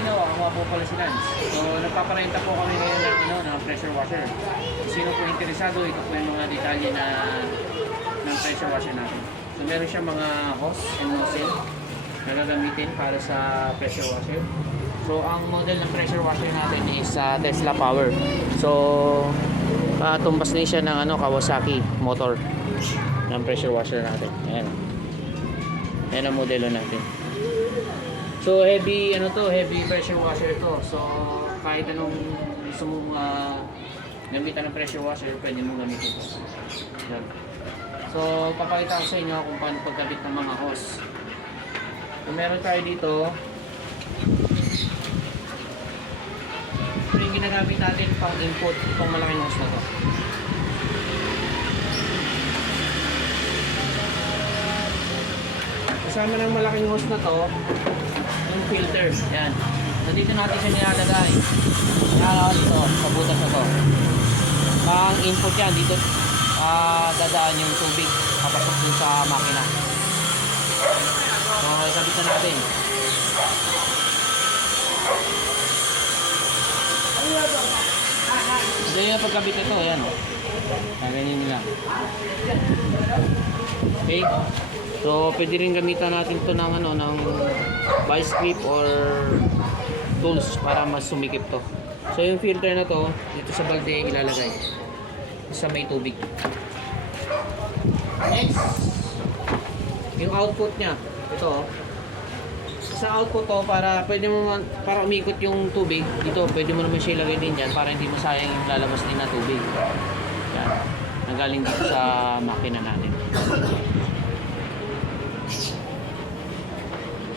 inyo, ako nga po pala si Lance. So, nagpaparenta po kami ngayon ng pressure washer. Sino po interesado, ito po yung mga detalye ng pressure washer natin. So, meron siya mga hose and nozzle na gagamitin para sa pressure washer. So, ang model ng pressure washer natin is Tesla Power. So, tumbas din siya ng Kawasaki motor ng pressure washer natin. Ayan. Ayan ang modelo natin. So heavy heavy pressure washer to. So kahit anong gusto mong gamitan ng pressure washer, pwede mong gamitin ito. Yan. So papakita ko sa inyo kung paano pagkabit ng mga hose. So meron tayo dito. Ito yung ginagamit natin pang input itong malaking hose na to. Kasama ng malaking hose na to yung filter. Yan. So dito natin siya nilalagay. Yan dito sa butas na to. Pang input yan dito dadaan yung tubig papasok dun sa makina. So ikabit na natin. Ito yung pagkabit ito. Yan o. Ganyan nila. Okay. So, pwede rin gamitan natin ito ng vice grip or tools para mas sumikip to. So, yung filter na to, dito sa balde ilalagay sa may tubig. Next, yung output niya. Ito, sa output to, para umikot yung tubig, dito pwede mo naman siya ilagay din dyan para hindi masayang yung lalabas din na tubig. Yan, nagaling dito sa makina natin.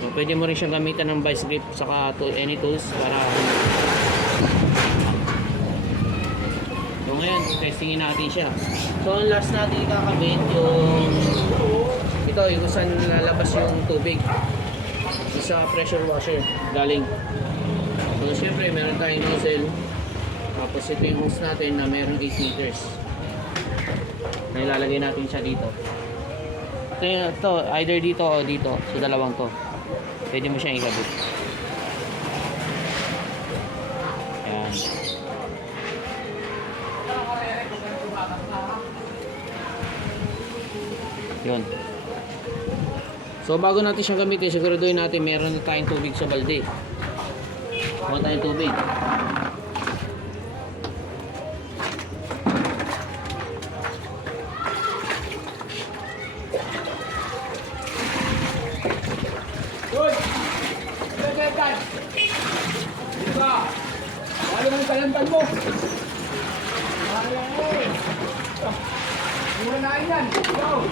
So, pwede mo rin siyang gamitan ng vice grip saka any tools para so ngayon testingin natin siya. So ang last natin ikakabit yung saan lalabas yung tubig sa pressure washer galing. So syempre meron tayong nozzle, tapos ito yung hose natin na mayroong 8 liters na ilalagay natin siya dito. Ito either dito o dito, so dalawang to. Pwede mo siyang ikabit. Ayan. Yun. So bago natin siyang gamitin, siguraduhin natin meron na tayong tubig sa balde. Meron tayong tubig. Ano ang kalantan mo? Mura na yan. Go!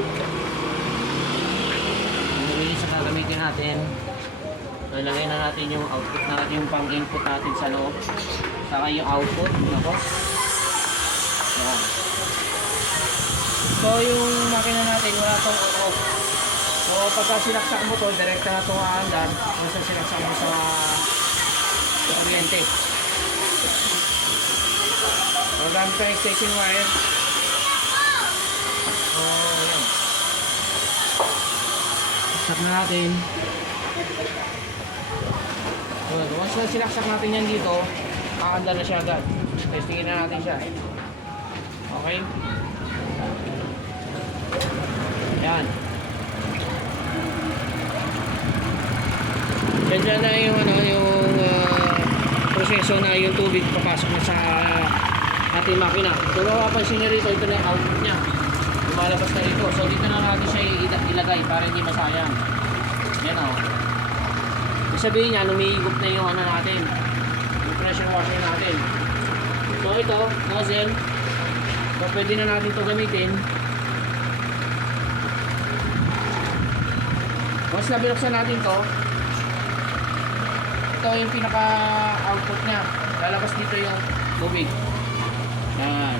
Yung sa gagamitin natin, so ilagay na natin yung output natin, yung pang input natin sa loob, saka yung output nako. So yung makina natin wala tong on-off. So pagka sinaksak mo to, direkta na itong aandar kung saan sinaksak mo sa kuryente. So gamit ka extension wire. So yan, saksak na natin. So once na sinaksak natin yan dito, aandar na siya agad. Testingin na natin siya. Okay. Yan. Diyan na yung proseso na yung tubig papasok na sa ating makina. So mapapansin niyo rito, ito na yung output niya. Lumalabas na rito. So dito na natin siya ilagay para hindi masayang. Yan o. Ibig sabihin niya, lumihigop na yung natin, yung pressure washer natin. So ito, nozzle. So pwede na natin ito gamitin. Once na binuksan natin to, ito yung pinaka-output niya. Lalabas dito yung tubig. Yan.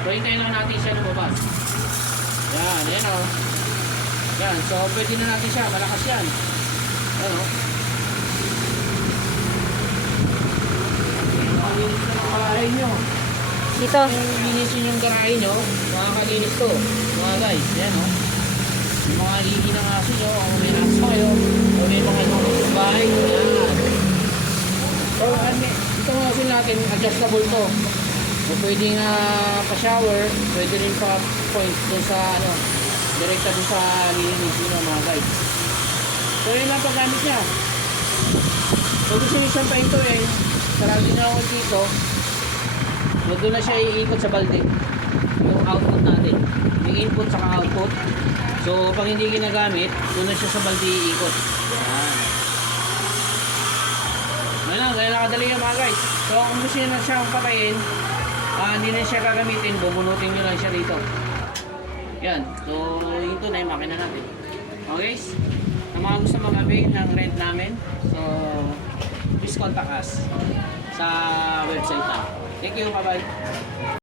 So, hintayin lang natin siya lumabas. Yan, yan o. Yan, so pwede na natin siya. Malakas yan. Yan o. Makalinis na ng bahay nyo. Dito. Linisin yung garahe nyo, makakalinis to. Mga guys, yan o. Yung mga higi ng aso nyo, kung may aso kayo, kung may mga bahay, yan. natin, adjustable to. So, pwedeng pa-shower, pwede rin pa-point dun sa ano, direkta dun sa lilinisin nyo mga guys. So, yun lang paggamit niya. So, gusto nyo siyang paintuin, sarado nyo ako dito. So, doon na siya iikot sa balde. Yung output natin. Yung input saka output. So, pag hindi ginagamit, doon na siya sa balde iikot. Yan. Ganyan lang kadali yan mga guys. So, kung gusto nyo na siyang patayin, hindi na siya gagamitin, bubunutin nyo lang siya dito. Yan. So, ito na yung makina natin. Okay guys? Ang mga gusto mag-avail ng rent namin, so, please contact us sa website na. Thank you, bye-bye.